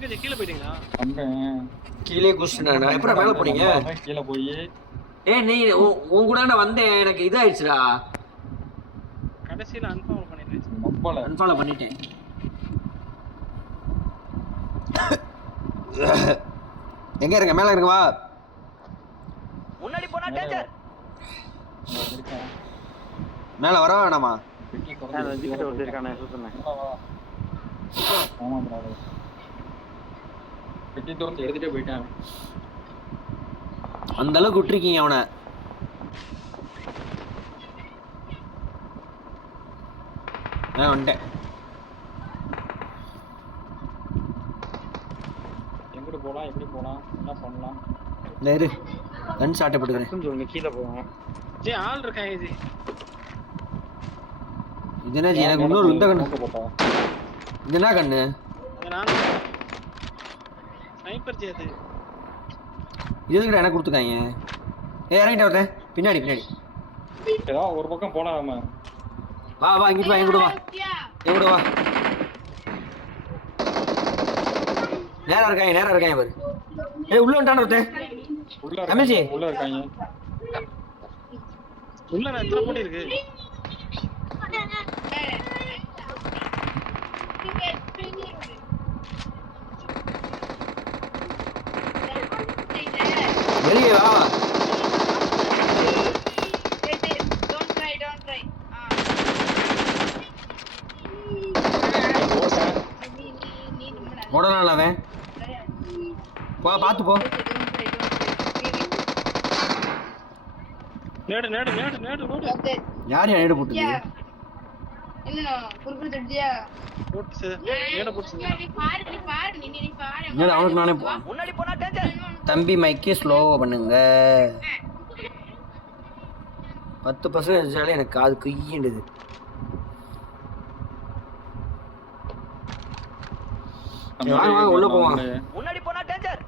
கீழே போயிட்டீங்களா? கீழே நான் எப்படா மேலே போனீங்க? கீழே போய். ஏய் நீ உன் உன் கூட வந்தேன். எனக்கு இதாயிடுச்சுடா. கடைசியில அன்ஃபார்ம் பண்ணிடுச்சு நம்பல அன்ஃபாலோ பண்ணிட்டேன். எங்க இருக்க? மேல இருக்க வா. முன்னாடி போனா டேஞ்சர் மேல வர வேணாமா? பெட்டி ஜிக்கிட்ட திறந்து ஒருத்தர் இருக்கானே சுத்தனே வா, வா. ஆமா பெட்டி திறந்து எடுத்துட்டே போயிட்டேன். அந்த அளவுக்கு விட்டுருக்கீங்க அவனை. ஆ வந்துட்டேன். எங்கிட்டு போலாம் எப்படி போலாம் என்ன பண்ணலாம்? இந்த இரு கன் சாட்டை போட்டுக்கிறேன். இங்க கீழே போவோம் ஜி ஆள் இருக்காங்க ஜி? இது என்ன எனக்கு இன்னொரு இந்த கண்ணு. இது என்ன கண்ணு. ஸ்னைப்பர் எனக்கு கொடுத்துருக்காங்க? ஏ இறங்கிட்ட ஒருத்தன் பின்னாடி பின்னாடி. ஏதாவது ஒரு பக்கம் போலாம் நம்ம. வா வா இங்கிட்டு வா என் கூட வா. என் கூட வா. நேரா இருக்காங்க நேரா இருக்காங்க பாரு ஏய் உள்ள வந்துட்டான் ஒருத்தன். உள்ள. இருக்காங்க உள்ள இருக்காங்க. உள்ள நான் எத்தனை போட்டி இருக்கு வெளியே வா Don't try, don't try. Ah. ஓட்டேன் நீ நீ உடனால அவன். போ பார்த்து போ. நேடு நேடு நேடு நேடு நேடு Okay. யார் யார் நேடு போட்டுது? நேட போட்டு செஞ்சா. நீ பாரு நீ பாரு நீ நீ பாரு. என்னடா அவனுக்கு நானே முன்னாடி போனா டேஞ்சர். தம்பி மைக்கே ஸ்லோ பண்ணுங்க. பத்து பர்சன்ட் எனக்கு காது குய்யிடுது வாங்க, வாங்க, உள்ள போவோம். முன்னாடி போனா டேஞ்சர்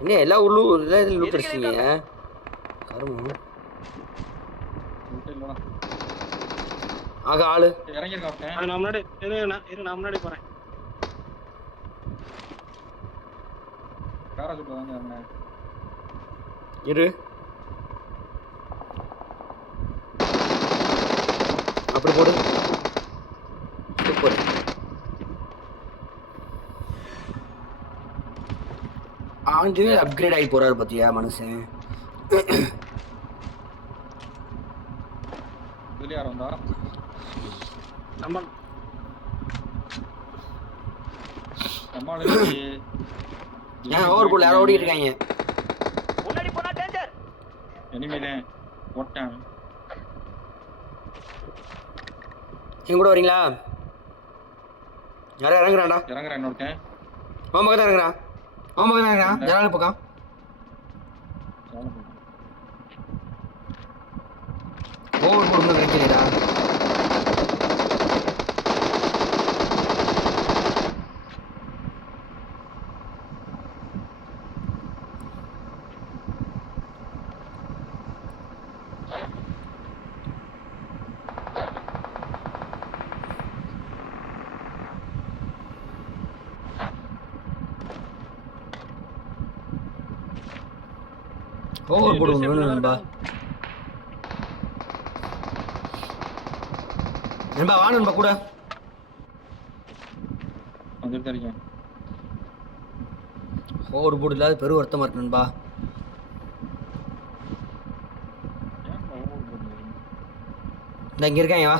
என்ன எல்லா உள்ளூர் எல்லா இதில் லூட் அடிச்சிட்டீங்க கருமம் ஆக ஆளு. இறங்கிருக்கான் நான் முன்னாடி இரு நான் இரு நான் முன்னாடி போறேன். காரா சுட்டு தாங்க இருந்தேன் இரு. அப்படி போடு. சூப்பர். ஆஞ்சு அப்கிரேட் ஆகி போறாரு பாத்தியா மனுஷன். இதுல யார் யாரோ ஓடிட்டு இருக்காங்க. முன்னாடி போனா டேஞ்சர் இனிமேதான் ஓட்டேன். என் கூட வரீங்களா? யாரும் இறங்குறான்டா. இறங்குறேன் இன்னொருத்தன். பக்கத்தில் இறங்குறான். இறங்குறான் ஜனால பக்கம்? ஓவர் போடுங்க ஓவர் போடுவோம் நண்பா நண்பா வா நண்பா கூட. வந்துட்டு இருக்கேன். ஓவர் போர்டு இல்லாத பெரு வருத்தமா இருக்கு நண்பா? இந்த இங்க இருக்காங்க வா.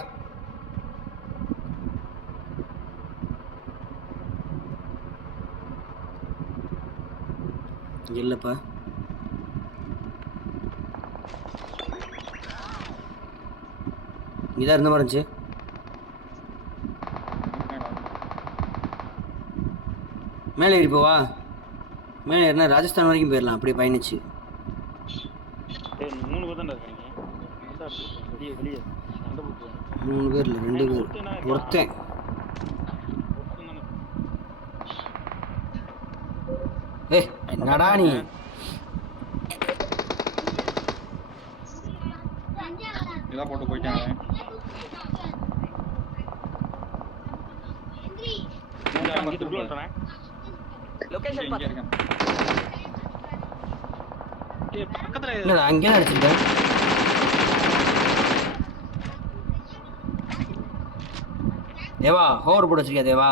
இதாக இருந்த மாதிரி இருந்துச்சு. மேலே ஏறி போவா? மேலே ஏறினா ராஜஸ்தான் வரைக்கும் போயிடலாம் அப்படியே பயணிச்சு. மூணு பேர் இல்லை ரெண்டு பேர். ஒருத்தன். ஏ என்னடா நீ? போட்டு போயிட்டாங்க அங்கிட்டு உள்ள வந்துட்டேன் இங்க லொகேஷன் இங்க பார்த்தேன் இருக்கேன் ஏய், பக்கத்துல இல்லைடா அங்கேயே அடிச்சிருக்கேன் தேவா ஹோவர் போட்டு வச்சிருக்கியா தேவா?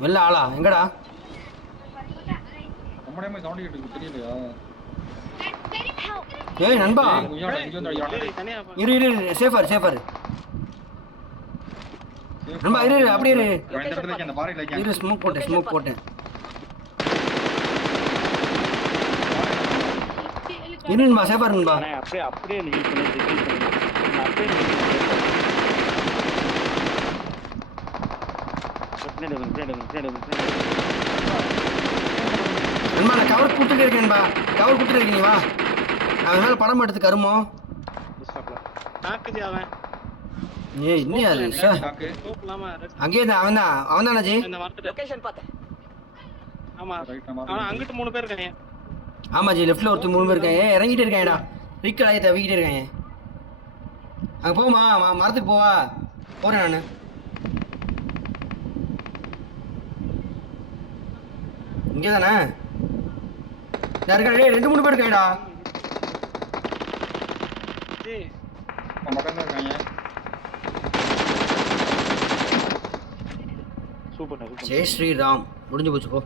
வெள்ள ஆளா? எங்கடா? நம்மளே மாதிரி சவுண்ட் கேட்டு தெரியலையா ஏய் நண்பா. இரு இரு இரு. சேஃபார் சேஃபார் நண்பா இரு இரு. அப்படியே இரு. இரு ஸ்மோக் போட்டேன் ஸ்மோக் போட்டேன் இரு நண்பா சேஃபார் நண்பா. அப்படியே அப்படியே அப்படியே நண்பா நான் கவர் கொடுத்துட்டு இருக்கேன்பா கவர் கொடுத்துட்டு இருக்கேன் நீ வா. அவன் மேலே படம் எடுத்து கருமோ. ஏய் இன்னும் அது? சார் அங்கேயே தான் அவன் தான். அவன் தானே ஜி? ஆமா. இருக்காங்க. ஜி லெஃப்ட்டில் ஒருத்தர் மூணு பேர் இருக்காங்க. இறங்கிட்டு இருக்காங்கடா. ரீக்கல் ஆகி தவிக்கிட்டே இருக்காங்க. அங்கே போமா ம- மரத்துக்கு போவா. போகிறேன் நான். இங்கே தானே டேய் ரெண்டு மூணு பேர் இருக்காங்க. சூப்பர்ண்ணே, சூப்பர்ண்ணே. ஜெய் ஸ்ரீராம். முடிஞ்சு போச்சு போ.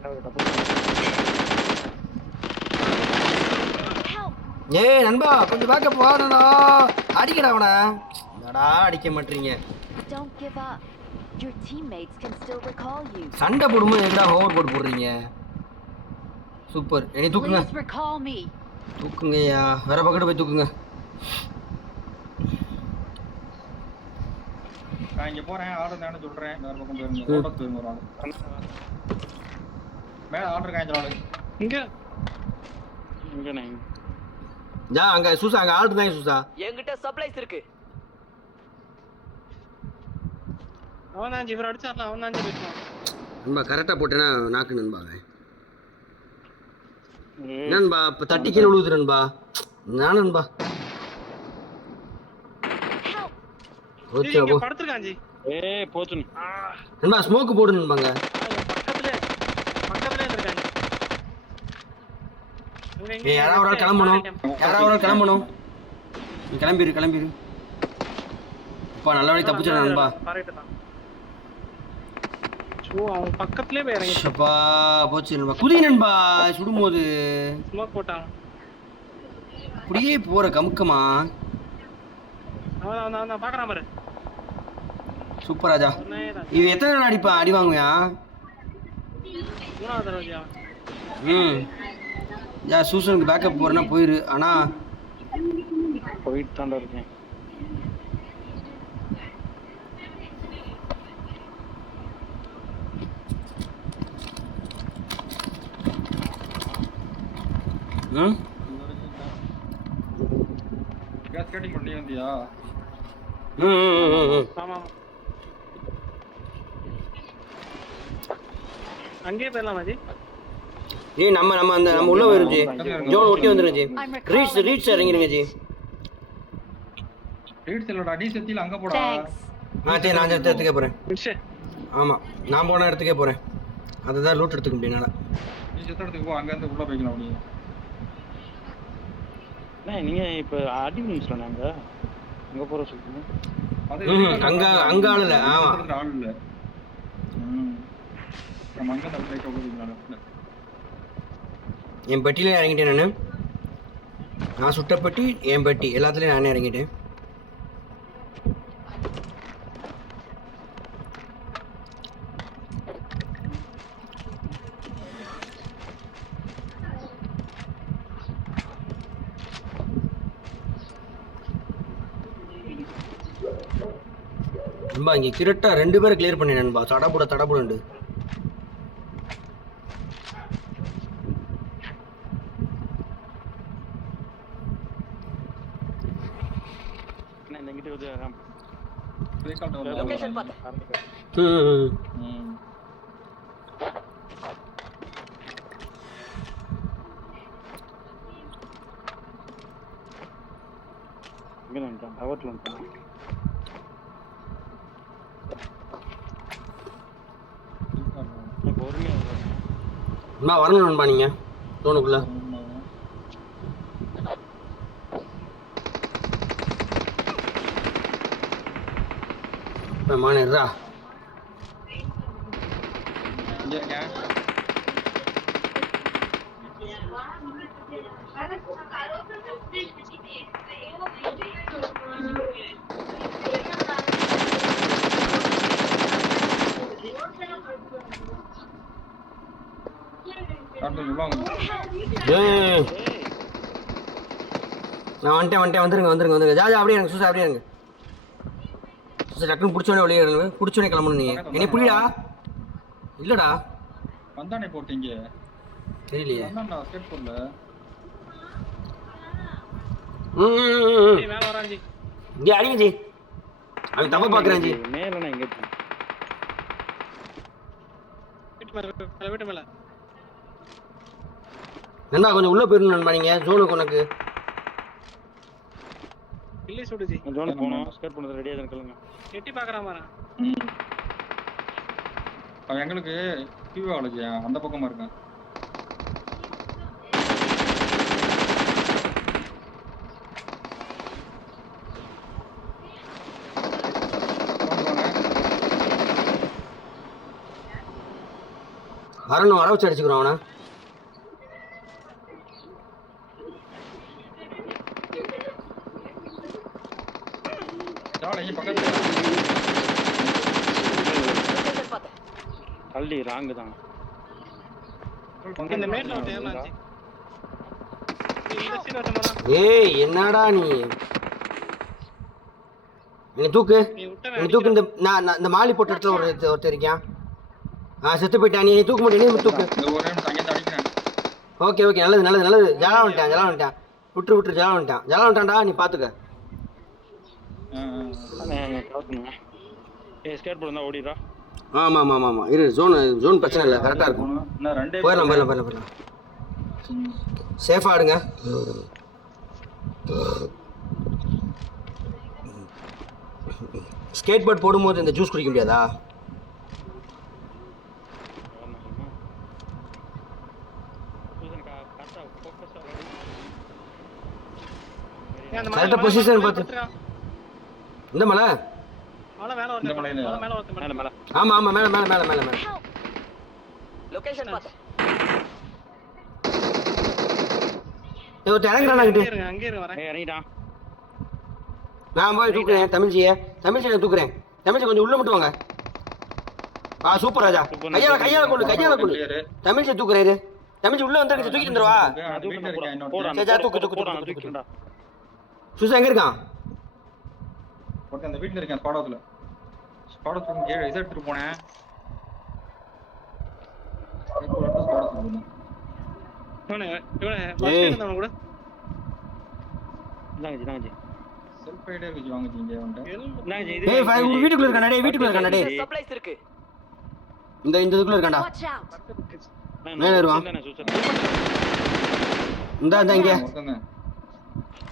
ஏய் நண்பா கொஞ்சம் பேக்கப் வாடா அடிக்கடா அவனை. என்னடா அடிக்க மாட்டீங்க. சண்டை போடும்போது எங்கடா ஹோவர் போட்டு போடுறீங்க? சூப்பர் என்னை தூக்குங்க. தூக்குங்கய்யா வேற பக்கத்து போய் தூக்குங்க நான் இங்க போறேன். ஆள் இருந்தான்னு சொல்றேன். வேற பக்கம் போயிருங்க ரோட போயிருங்க ஒரு ஆள். மேல இருக்கான் இந்த ஆளு இங்க. இங்கண்ணே. ஜா அங்க சூசா அங்க ஆள் இருந்தாங்க சூசா. என்கிட்ட சப்ளைஸ் இருக்கு. அவன் தான் இவர் அடிச்சார்ல அவன் தான் பேசுவான். நண்பா கரெக்டாக போட்டேன்னா நாக்கு நண்பா அவன். ஏய், நண்பா இப்போ தட்டி கீழே விழுவுது நண்பா நான் நண்பா ஓகே இங்க போ படுத்திருக்கான் ஜி ஏய், போச்சு நண்பா போடு நண்பாங்க இருக்காங்க யாராவது ஒரு கிளம்பணும் யாராவது ஒரு கிளம்பணும் நீ கிளம்பிரு கிளம்பிரு அப்பா நல்ல வழி தப்பிச்சிட நண்பா ஓ அவன் பக்கத்துலயே போய் இறங்கி அப்பா போச்சு நண்பா. குதி நண்பா சுடும்போது. ஸ்மோக் போட்டான். அப்படியே போற கமுக்கமா? அவன் அவன் பாக்குறான் பாரு. சூப்பர் ராஜா. எத்தனை நாள் அடிப்பா அடி வாங்குவியா? மூணாவது ம். யா சூசனுக்கு பேக்கப் போறேன்னா போயிரு. ஆனா போயிட்டு தாண்டா இருக்கேன். கேஸ் கட்டிங் பண்ணி வந்தியா? ம், ம், ம், ம், ம். ஆமா ஆமா. அங்கேயே போயிடலாமா ஜி? ஏய் நம்ம நம்ம அந்த நம்ம உள்ள போயிரும் ஜி. ஜோன் ஒட்டி வந்துரும் ஜி. Recalling. ரீச் இறங்கிருங்க ஜி. ரீட் செல்லடா டி செத்தில அங்க போடா. ஆ சரி நான் அந்த இடத்துக்கே போறேன். மிஷே ஆமா நான் போன இடத்துக்கே போறேன். அதுதான் லூட் எடுத்துக்க முடியும் என்னால. நீ செத்த இடத்துக்கு போ அங்க இருந்து உள்ள போய்க்கலாம் அப்படியே அண்ணே, நீங்க இப்ப அடி நிமிஷம் நாங்க அங்க? அது ம்ஹும். அங்க அங்க ஆள் இல்ல ஆமா. ஆள் இல்ல. நம்ம அங்க என் பெட்டியில இறங்கிட்டேன் நான். நான் சுட்ட பெட்டி என் பெட்டி எல்லாத்துலயும் நானே இறங்கிட்டேன். நண்பா இங்க கிரட்டா ரெண்டு பேரை கிளியர் பண்ணி நண்பா. தடபுட தடபுடண்டு. அண்ணே, இந்த இங்கிட்ட வந்து ramp. ரீகால் லொகேஷன் பார்த்தேன் ஆரம்பிக்க. ம், ம், ம். ம் இங்கே வந்துட்டான் டவர்ல வந்துட்டான் நான் பொறுமையா வரேன். அம்மா வரணும் நண்பா நீங்க. ஜோனுக்குள்ள மானேர்ரா இங்க இருக்கேன் டாக்டர் உள்ள வாங்க ஏய் நான் வந்துட்டேன் வந்துட்டேன் வந்துருங்க வந்துருங்க வந்துருங்க. ஜாஜா அப்படியே இருங்க சூசா அப்படியே இருங்க. சூசா டக்குன்னு பிடிச்சோடனே வெளியே இருங்க பிடிச்சோடனே கிளம்பணும் நீ என்னை புரியடா இல்லடா. வந்தானே போட்டீங்க. தெரியலையே. போடல ம், மேல வரான் ஜி இங்கே அடிங்க ஜி. அவன் தப்பா பார்க்குறான் ஜி. மேல நான் எங்க மேல வீட்டு மேல, வீட்டு மேல. நண்பா கொஞ்சம் உள்ள போயிடணும் நண்பா நீங்க. ஜோனுக்கு உனக்கு. கில்லி சுடு ஜி நான் ஜோனுக்கு போகணும். ஸ்கேட் பண்ணது ரெடியாக தான் கிளம்புங்க. எட்டி பாக்குறான் பாரு. ம். அவன் எங்களுக்கு கியூவாலஜி அந்த பக்கமா இருக்கான். வரணும் வர வச்சு அடிச்சுக்கிறோம் அவனை சாலை இங்க பக்கத்துல லொகேஷன் பார்த்தேன் ராங்கு தான். இந்த மேட்ல ஏய் என்னடா நீ? நீ தூக்கு. நீ விட்ட நீ தூக்கு இந்த நான் இந்த மாலி போட்ட இடத்துல ஒரு ஒருத்தர் இருக்கான் ஆ செத்து போயிட்டான். நீ தூக்க மாட்டே நீ தூக்கு. Okay okay. நல்லது நல்லது நல்லது. ஜலா வந்துட்டான் ஜலா வந்துட்டான். விட்டுரு விட்டுரு. ஜலா வந்துட்டான். ஜலா வந்துட்டான்டா நீ பார்த்துக்க ஸ்கேட் தான் ஓடிடுறா. ஆமாம் ஆமாம் ஆமாம் ஆமாம் இரு ஜோன் ஜோன் பிரச்சனை இல்லை. கரெக்டாக இருக்கும். போயிடலாம் போயிடலாம் போயிடலாம் போயிடலாம். சேஃபாக ஆடுங்க. ஸ்கேட் போர்ட் போடும்போது இந்த ஜூஸ் குடிக்க முடியாதா? Position மலை பார்த்து. இந்த மலை? மலை மேல மலையில? மலை மேல ஒருத்தன் மேல மேல. மேலே மேலே மேலே மேலே மேலே. லொகேஷன் பார்த்தேன் ஒருத்தர் இறங்குறானா அங்கே கிட்ட. இருங்க அங்கே இருங்க வரேன். ஏய் இறங்கிட்டான் நான் போய் தூக்குறேன் தமிழ்ச்சியை. தமிழ்ச்சியை தூக்குறேன். தமிழ்ச்சி கொஞ்சம் உள்ள மட்டும் வாங்க. ஆ சூப்பர் ராஜா. கையால கையால கொள்ளு கையால கொள்ளு. தமிழ்ச்சி தூக்குறாரு தமிழ்ச்சி உள்ள வந்து தூக்கிட்டு வந்துருவா. சரி, தூக்கு, தூக்கு, தூக்கு, தூக்கு. சுசா எங்க இருக்கான்? அந்த வீட்டுல இருக்கேன் ஸ்பாடத்துல ஸ்பாடத்துல கீழே இதை எடுத்துட்டு போனேன். இவனு இவனு இருந்தவன் கூட? இந்தாங்க ஜி செல்ஃப் ஐடியா வச்சு வாங்குச்சீங்க அவன்கிட்ட? எலும்பு. இந்தாங்க ஜி ஏய் ஃபை- உங்க வீட்டுக்குள்ள இருக்கானே டேய் வீட்டுக்குள்ள இருக்கானே டேய். சப்ளைஸ் இருக்கு. இந்த இந்த இதுக்குள்ள இருக்கான்டா! மேல வருவான். இந்த இந்த இங்க.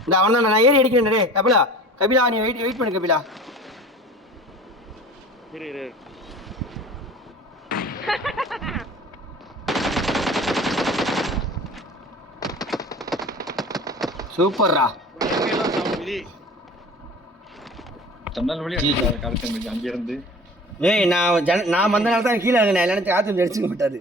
இந்த அவன் தான் நான் ஏறி அடிக்கிறேன் டேய். கபிலா கபிலா நீ வெயிட் வெயிட் பண்ணு கபிலா. இரு இரு சூப்பர்ரா. sound விழி. ஜன்னல் வழி அடிச்சாரு காலத்து அங்க இருந்து. ஏய் நான் நான் வந்த நேரம் தான் கீழே இறங்கினேன். இல்லைன்னு காத்து அடிச்சுக்க மாட்டாது.